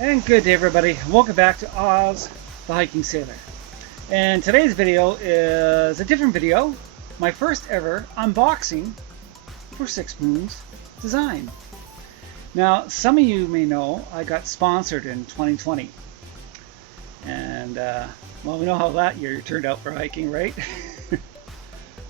And good day everybody, welcome back to Oz the Hiking Sailor. And today's video is a different video, my first ever unboxing for Six Moons Design. Now some of you may know I got sponsored in 2020. And well, we know how that year turned out for hiking, right?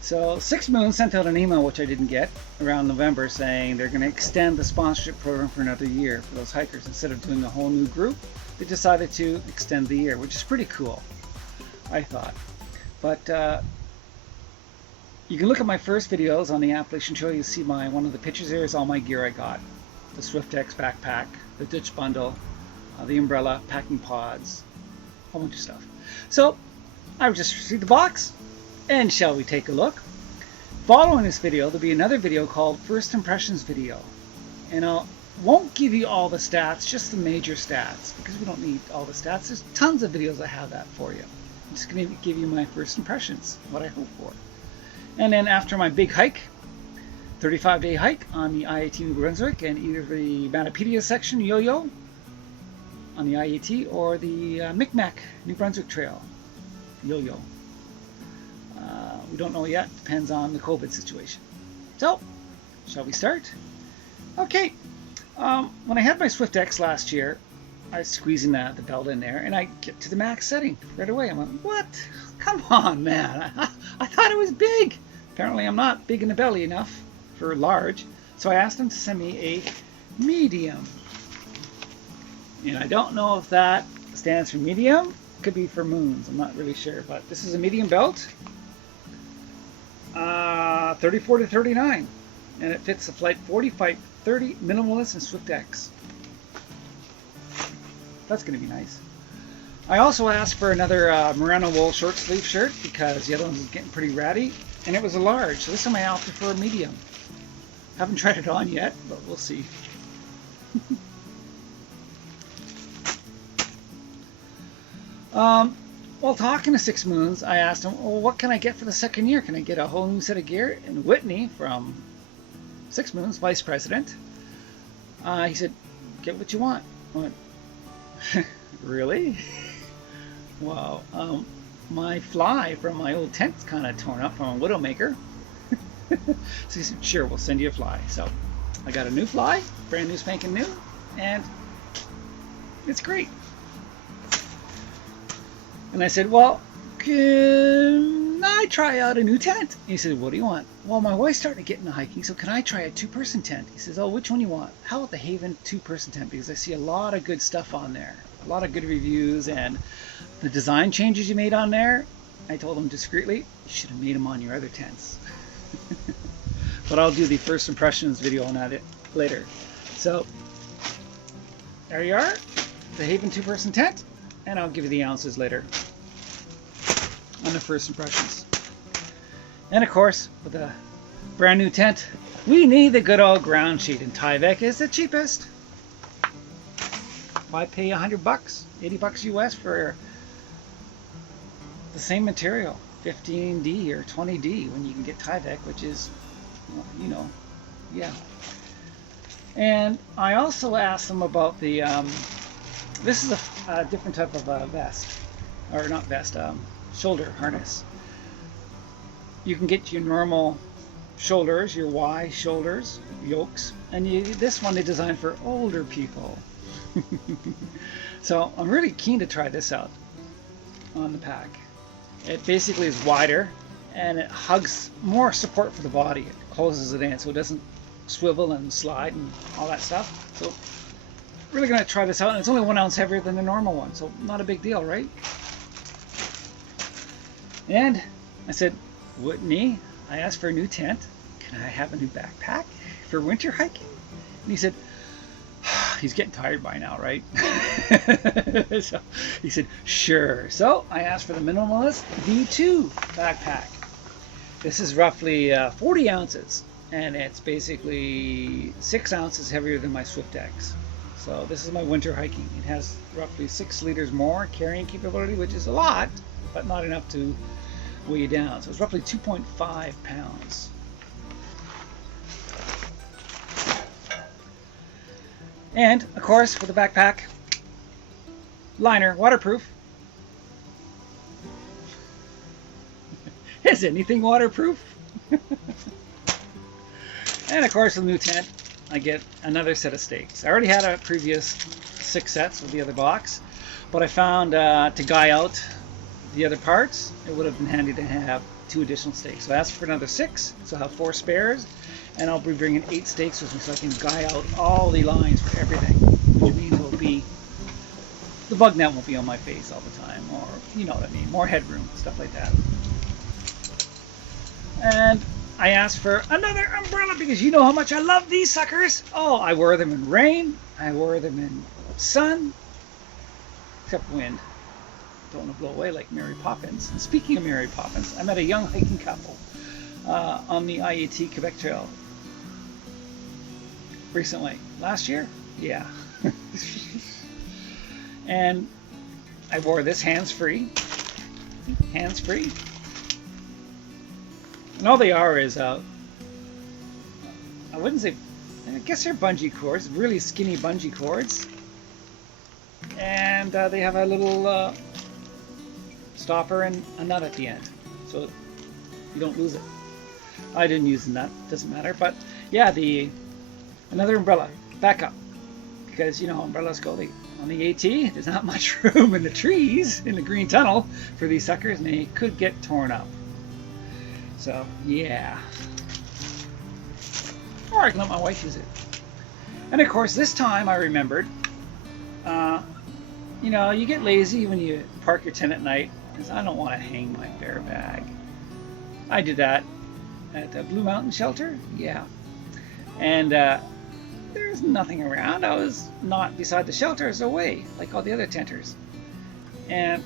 So Six Moons sent out an email, which I didn't get, around November saying they're going to extend the sponsorship program for another year for those hikers. Instead of doing a whole new group, they decided to extend the year, which is pretty cool, I thought. But you can look at my first videos on the Appalachian Trail. You see one of the pictures there is all my gear I got. The SwiftX backpack, the Ditch bundle, the umbrella, packing pods, a whole bunch of stuff. So I just received the box. And shall we take a look? Following this video, there'll be another video called First Impressions video. And I won't give you all the stats, just the major stats, because we don't need all the stats. There's tons of videos that have that for you. I'm just going to give you my first impressions, what I hope for. And then after my big hike, 35-day hike on the IAT New Brunswick, and either the Matapedia section, Yo-Yo, on the IAT, or the Micmac New Brunswick Trail, Yo-Yo. We don't know yet, depends on the COVID situation. So, shall we start? Okay, when I had my SwiftX last year, I was squeezing the belt in there, and I get to the max setting right away. I went, what? Come on, man. I thought it was big. Apparently I'm not big in the belly enough for large, so I asked them to send me a medium. And I don't know if that stands for medium. Could be for moons, I'm not really sure, but this is a medium belt. 34 to 39, and it fits the Flight 40, Flight 30, Minimalist, and SwiftX. That's going to be nice. I also asked for another merino wool short sleeve shirt because the other one was getting pretty ratty, and it was a large, so this time I opted for a medium. Haven't tried it on yet, but we'll see. While talking to Six Moons, I asked him, well, what can I get for the second year? Can I get a whole new set of gear? And Whitney from Six Moons, Vice President, he said, get what you want. I went, really? Wow. My fly from my old tent's kind of torn up from a Widowmaker. So he said, sure, we'll send you a fly. So I got a new fly, brand new spanking new, and it's great. And I said, well, can I try out a new tent? He said, what do you want? Well, my wife's starting to get into hiking, so can I try a two-person tent? He says, oh, which one do you want? How about the Haven two-person tent? Because I see a lot of good stuff on there, a lot of good reviews, and the design changes you made on there, I told him discreetly, you should have made them on your other tents. But I'll do the first impressions video on that later. So, there you are, the Haven two-person tent. And I'll give you the ounces later on the first impressions. And of course, with a brand new tent, we need the good old ground sheet, and Tyvek is the cheapest. Why pay $100, $80 US for the same material, 15D or 20D, when you can get Tyvek, which is, well, you know, yeah. And I also asked them about the this is a different type of vest, or not vest, shoulder harness. You can get your normal shoulders, your Y shoulders, yokes, and this one they designed for older people. So I'm really keen to try this out on the pack. It basically is wider, and it hugs more support for the body. It closes it in so it doesn't swivel and slide and all that stuff. So really going to try this out, and it's only 1 ounce heavier than the normal one, so not a big deal, right? And I said, Whitney, I asked for a new tent. Can I have a new backpack for winter hiking? And he said, he's getting tired by now, right? So he said, sure. So I asked for the Minimalist V2 backpack. This is roughly 40 ounces, and it's basically 6 ounces heavier than my SwiftX. So this is my winter hiking. It has roughly 6 liters more carrying capability, which is a lot, but not enough to weigh you down. So it's roughly 2.5 pounds. And of course, with the backpack, liner, waterproof. Is anything waterproof? And of course, with the new tent, I get another set of stakes. I already had a previous 6 sets with the other box, but I found to guy out the other parts, it would have been handy to have 2 additional stakes. So I asked for another 6, so I'll have 4 spares, and I'll be bringing 8 stakes with me so I can guy out all the lines for everything, which means it will be, the bug net won't be on my face all the time, or you know what I mean, more headroom, stuff like that. And I asked for another umbrella because you know how much I love these suckers. Oh, I wore them in rain, I wore them in sun, except wind. Don't want to blow away like Mary Poppins. And speaking of Mary Poppins, I met a young hiking couple on the IAT Quebec Trail recently. Last year? Yeah. And I wore this hands-free. Hands-free. And all they are is, I wouldn't say, I guess they're bungee cords, really skinny bungee cords. And they have a little stopper and a nut at the end, so you don't lose it. I didn't use the nut, doesn't matter. But yeah, another umbrella, backup, because you know how umbrellas go. On the AT, there's not much room in the trees in the green tunnel for these suckers, and they could get torn up. So yeah, or I can let my wife use it. And of course, this time I remembered, you know, you get lazy when you park your tent at night, because I don't want to hang my bear bag. I did that at the Blue Mountain Shelter, yeah. And there's nothing around. I was not beside the shelter, I was away, like all the other tenters. And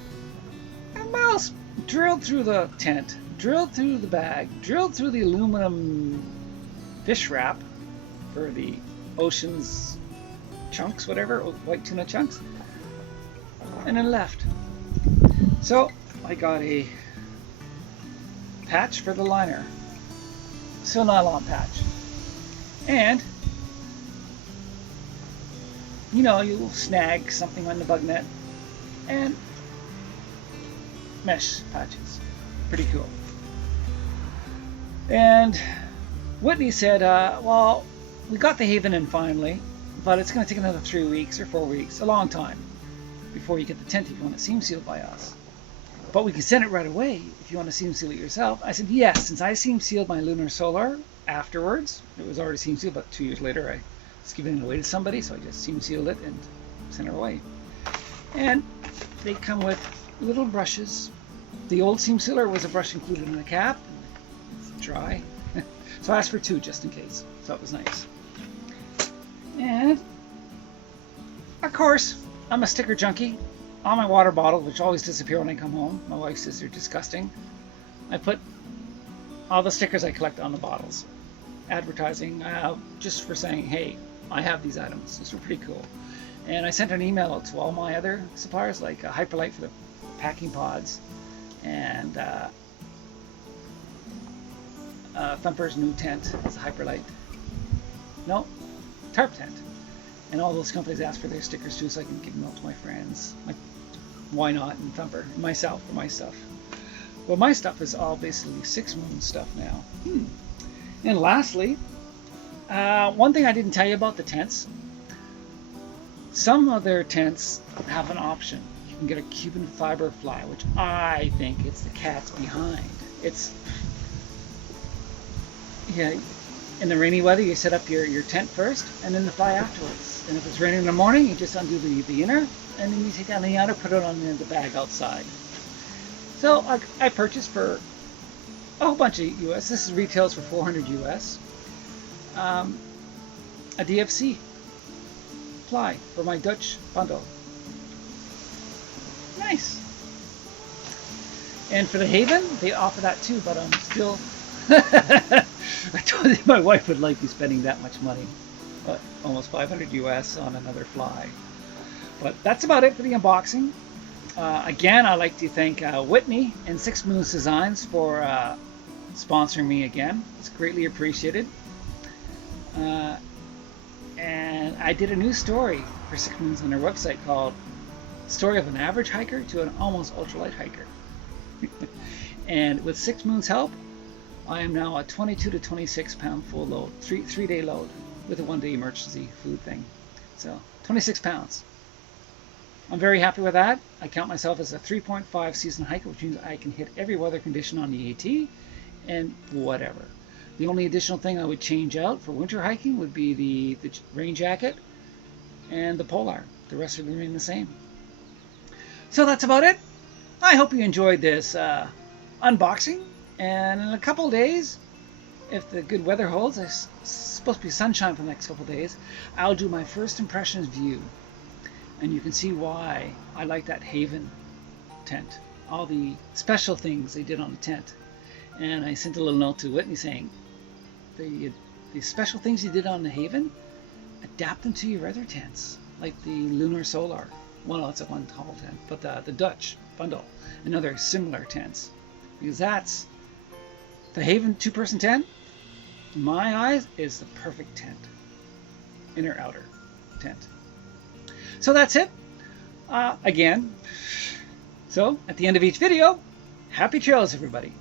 a mouse drilled through the tent, drilled through the bag, drilled through the aluminum fish wrap for the Ocean's chunks, whatever, white tuna chunks, and then left. So I got a patch for the liner, silk nylon patch, and you know, you'll snag something on the bug net, and mesh patches, pretty cool. And Whitney said, well, we got the Haven in finally, but it's going to take another 3 weeks or 4 weeks, a long time, before you get the tent if you want it seam sealed by us. But we can send it right away if you want to seam seal it yourself. I said, yes, since I seam sealed my Lunar Solar afterwards, it was already seam sealed, but 2 years later I was giving it away to somebody, so I just seam sealed it and sent it away. And they come with little brushes. The old seam sealer was a brush included in the cap. It's dry. So I asked for 2 just in case. So it was nice. And of course, I'm a sticker junkie. On my water bottles, which always disappear when I come home, my wife says they're disgusting, I put all the stickers I collect on the bottles. Advertising, just for saying, hey, I have these items. These are pretty cool. And I sent an email out to all my other suppliers, like Hyperlite for the packing pods, and Thumper's new tent is a Hyperlite. No, tarp tent. And all those companies asked for their stickers too, so I can give them out to my friends. Like, why not? And Thumper, and myself, for my stuff. Well, my stuff is all basically 6 Moon stuff now. And lastly, one thing I didn't tell you about the tents. Some of their tents have an option. You can get a Cuban fiber fly, which I think it's the cat's behind. It's, yeah, in the rainy weather, you set up your tent first, and then the fly afterwards. And if it's raining in the morning, you just undo the inner, and then you take down the outer, put it on the bag outside. So I purchased for a whole bunch of US. This is retails for $400 US. A DFC fly for my Dutch bundle. Nice. And for the Haven, they offer that too, but I'm still. I told you my wife would like me spending that much money, but almost $500 US on another fly. But that's about it for the unboxing. Again, I'd like to thank Whitney and 6 Moons Designs for sponsoring me again. It's greatly appreciated. And I did a new story for 6 Moons on their website called story of an average hiker to an almost ultralight hiker. And with 6 Moon's help, I am now a 22 to 26 pound full load, three-day load with a 1-day emergency food thing. So 26 pounds. I'm very happy with that. I count myself as a 3.5 season hiker, which means I can hit every weather condition on the AT and whatever. The only additional thing I would change out for winter hiking would be the rain jacket and the polar. The rest would remain the same. So that's about it. I hope you enjoyed this unboxing. And in a couple of days, if the good weather holds, it's supposed to be sunshine for the next couple of days, I'll do my first impressions view. And you can see why I like that Haven tent. All the special things they did on the tent. And I sent a little note to Whitney saying, the special things you did on the Haven, adapt them to your other tents. Like the Lunar Solar. Well, that's a one tall tent. But the Dutch bundle and other similar tents. Because that's the Haven 2-person tent, in my eyes, is the perfect tent. Inner outer tent. So that's it. Again. So at the end of each video, happy trails, everybody.